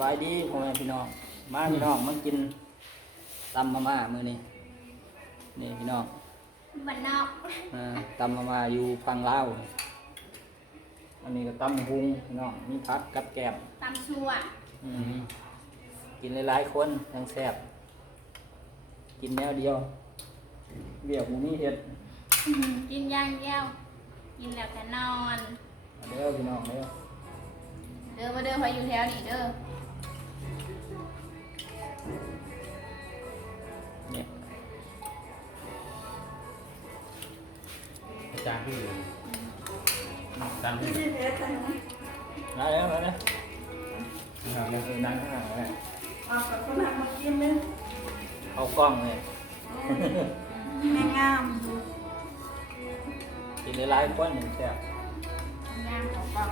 บายดีพ่อแม่พี่น้องมาพี่น้องมากินตำมาม่ามื้อนี้นี่พี่น้อง บ้านนอก ตำมาม่าอยู่พังลาวอันนี้ก็ตำหุงพี่น้องมีผักกับแกล้ม ตำชัว กินหลายๆคนทั้งแซ่บกินแนวเดียวเบียกหมูนี่เฮ็ด กินอย่างเดียวกินแล้วแต่นอน เด้อพี่น้องเด้อ เด้อมาเด้อพออยู่แถวนี้เด้อ เนี่ย อาจารย์พี่เลยตามพี่ มาแล้วมาแล้ว นะครับเนี่ย นั่งข้างหลังเลย เอากับคนทำมากินเลย เอากล้องเลย แม่งามดู กินหลายๆคนแซ่บ ย่างของกล่อง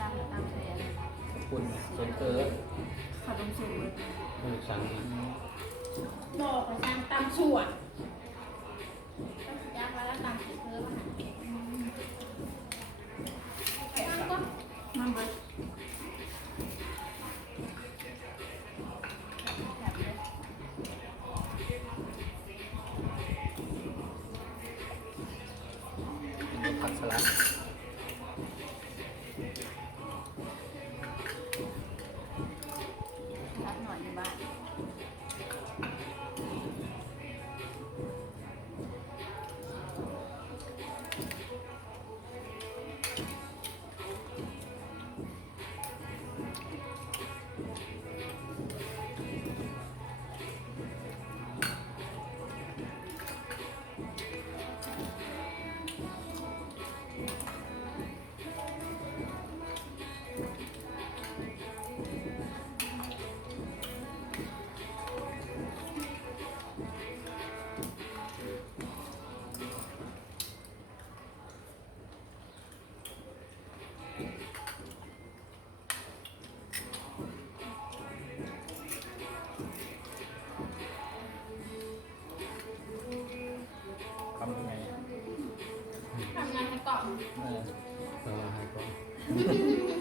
ตำเลย ขอบคุณส่วนเกิน ขนมสูตรเลย สั่ง บอกไปสั่งตำชัวก็ย่างแล้วตำสีเพิ่มอาหารแล้วก็ มันเบิด แบบเลย กินผักสลัด รับหน่อยอยู่บ้าน ทำยังไง ทำงานให้ก่อน เอามาให้ก่อน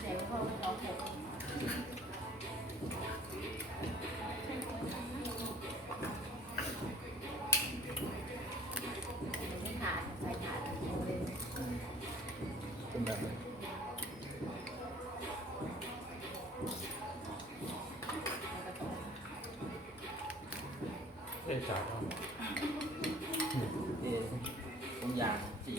เดี๋ยวพ่อไปรอเสร็จไม่ขาดใส่ขาดเลย เป็นแบบนี้ เอ๊ะจ่ายเอา ผมอยากจี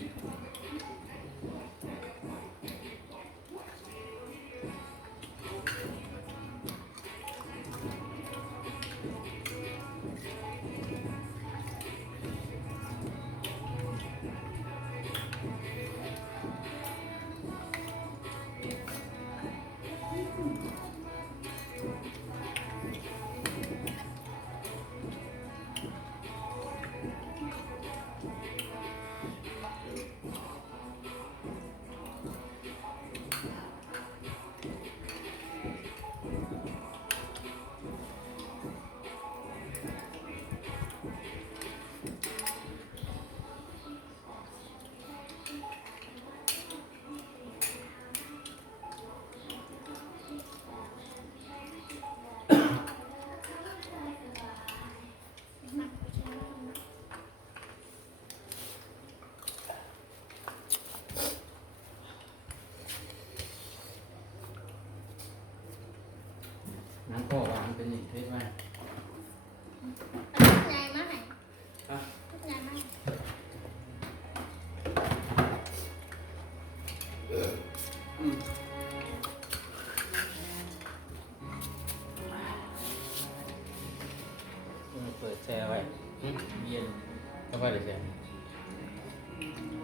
น้ำพ่อวางเป็นอย่างเท่ไหม ทุกไงมาให้ อ่ะ ทุกไงมาให้ เปิดแชร์ไว้ อืม เย็น ก็ไปเลยเสีย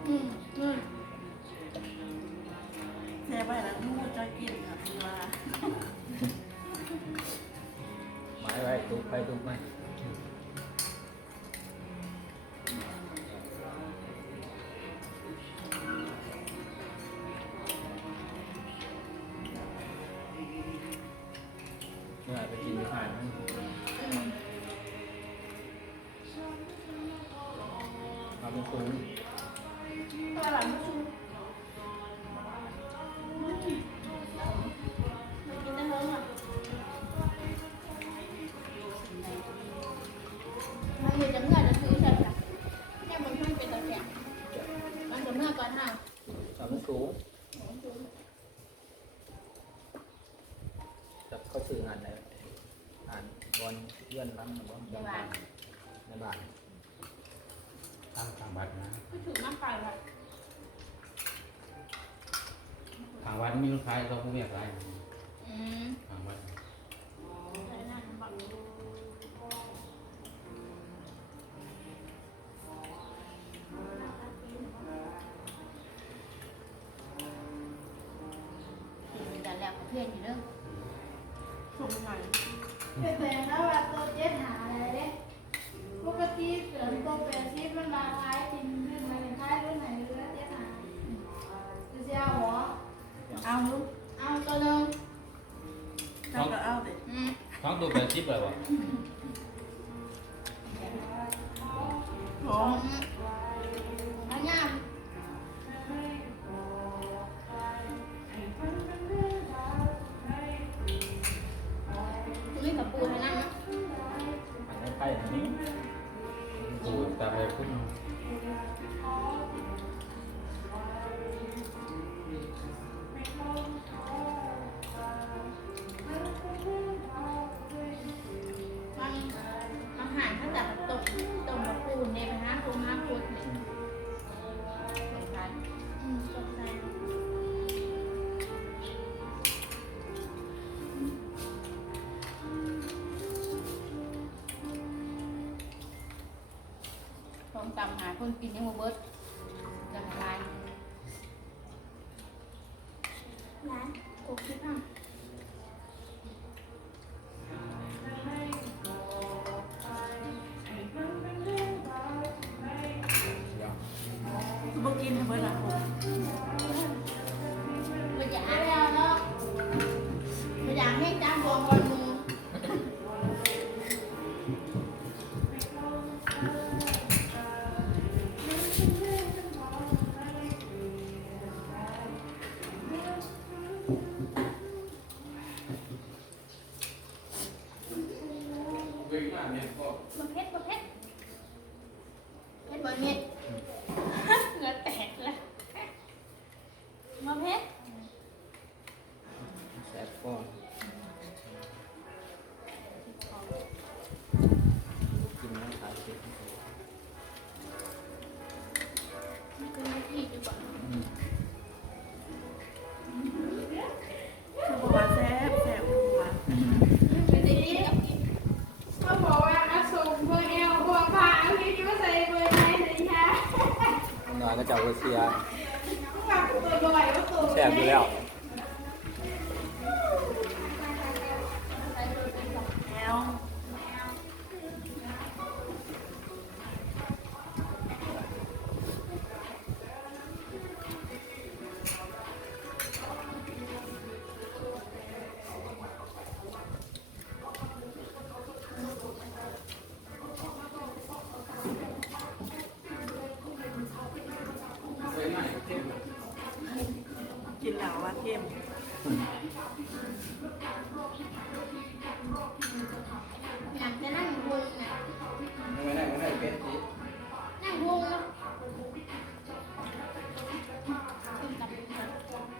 อืม แซ่บไปแล้วมูจะกินค่ะคือว่า หมาย ไว้ตุกไปตุกมาเมื่อไปกินอาหารมันเอาเป็นสูง ตลาดไม่ชูมันกินได้เท่าไหร่มันอยู่จะเมื่อจะซื้อใช่ไหมแค่มันเพิ่งเป็นตัวแข็งมันจะเมื่อก่อนห่าง เอาเป็นสูงจับเขาซื้ออาหารไหนอาหารบอลเลื่อนล้ำหรือบอล ในบ้าน ในบ้าน ทางวัดนะ ก็ถือมากไปแบบ ทางวัดมีรถไฟเราผู้เมียไฟ อืม ทางวัด ใช่น่าจะบอกแต่แล้วเพื่อนอยู่เด้อ ส่งไง เป็นแล้วว่าตัวเจ็ดหาอะไรเด้ปกติเสือตัวเป็นที่มันมาคล้ายจริงขึ้นมาในคล้ายรุ่นไหนหรือเจ็ดหาจะเสียวหัว เอาลูก เอาตัวนึง เจ้าก็เอาเด็ อืม ท้องตัวแปดสิบเลยวะ ท้อง อันนี้คุณไม่กับปูให้นั่งนะ อันนี้ไพ่อันนี้ ดูตามไปขึ้น มันอาหารถ้าจากตกกับปูเนี่ยไป5 ปู5 ปูเนี่ยสำคัญสนใจผมตำหาคนกินยังบ่เบิดจะละลาย ร้านกบคิดอ่ะ คือบ่กินให้เบิดละผม มันจะ ไม่ อ่าน เอาเนาะ มันอยากให้จ้างบอลบอลมูมาเพชรมาเพชรเพชรบอลเม็ดเหงื่อแตกเลยมาเพชร แซ่บก้อนกินน้ำขาวเสร็จ คือไม่ที่ดีกว่า คือบอกว่าแซ่บแซ่บหวาน ไม่ได้ที่กับกิน เขาบอกว่าอาส่งเบอร์เอลเบอร์ผ่าพี่คิดว่าใส่เบอร์ไหนเลยคะ หน่อยก็จะเอาไปเสีย ว่าตัวบ่อยว่าตัว แซ่บอยู่แล้ว แล้ว กินแล้วว่าเข้ม อยากจะนั่งวงน่ะ ไม่ได้เป็ดสิ นั่งวงแล้ว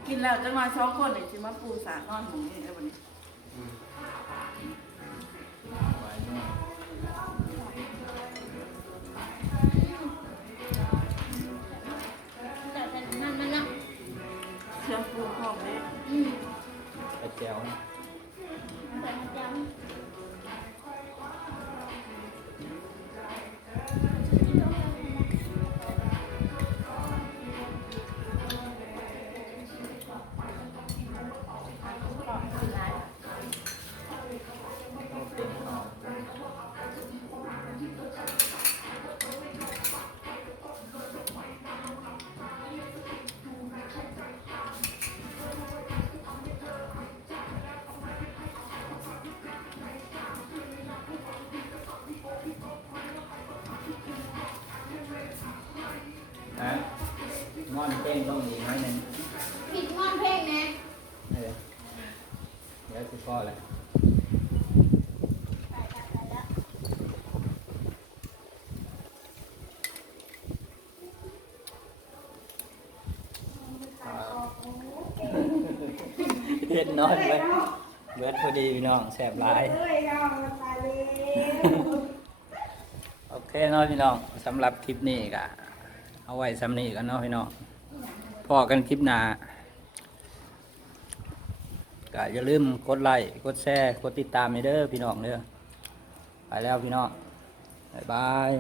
กินแล้วจะมา2 คนนี่สิมาปูสานอนหมูนี่ได้บ่นี่ หวานนุ่ม แต่เป็นมันนะ เชื่อปูพร้อมเด้ ไปแจ๋วนะ แต่ยัง โอเคเอา งต้องอีกน้อยหนึง ผิดงอนเพลงแน่ เออเดี๋ยวสิพ่อแหละ ไปแล้ว เฮ็ดน้อยเบิดเบิดพอดีพี่น้องแซ่บหลาย โอเคเนาะพี่น้องสำหรับคลิปนี้ก็เอาไว้สำนี้กันเนาะพี่น้องพอกันคลิปหน้าก็อย่าลืมกดไลค์กดแชร์กดติดตามให้เด้อพี่น้องเด้อไปแล้วพี่น้องบ๊ายบาย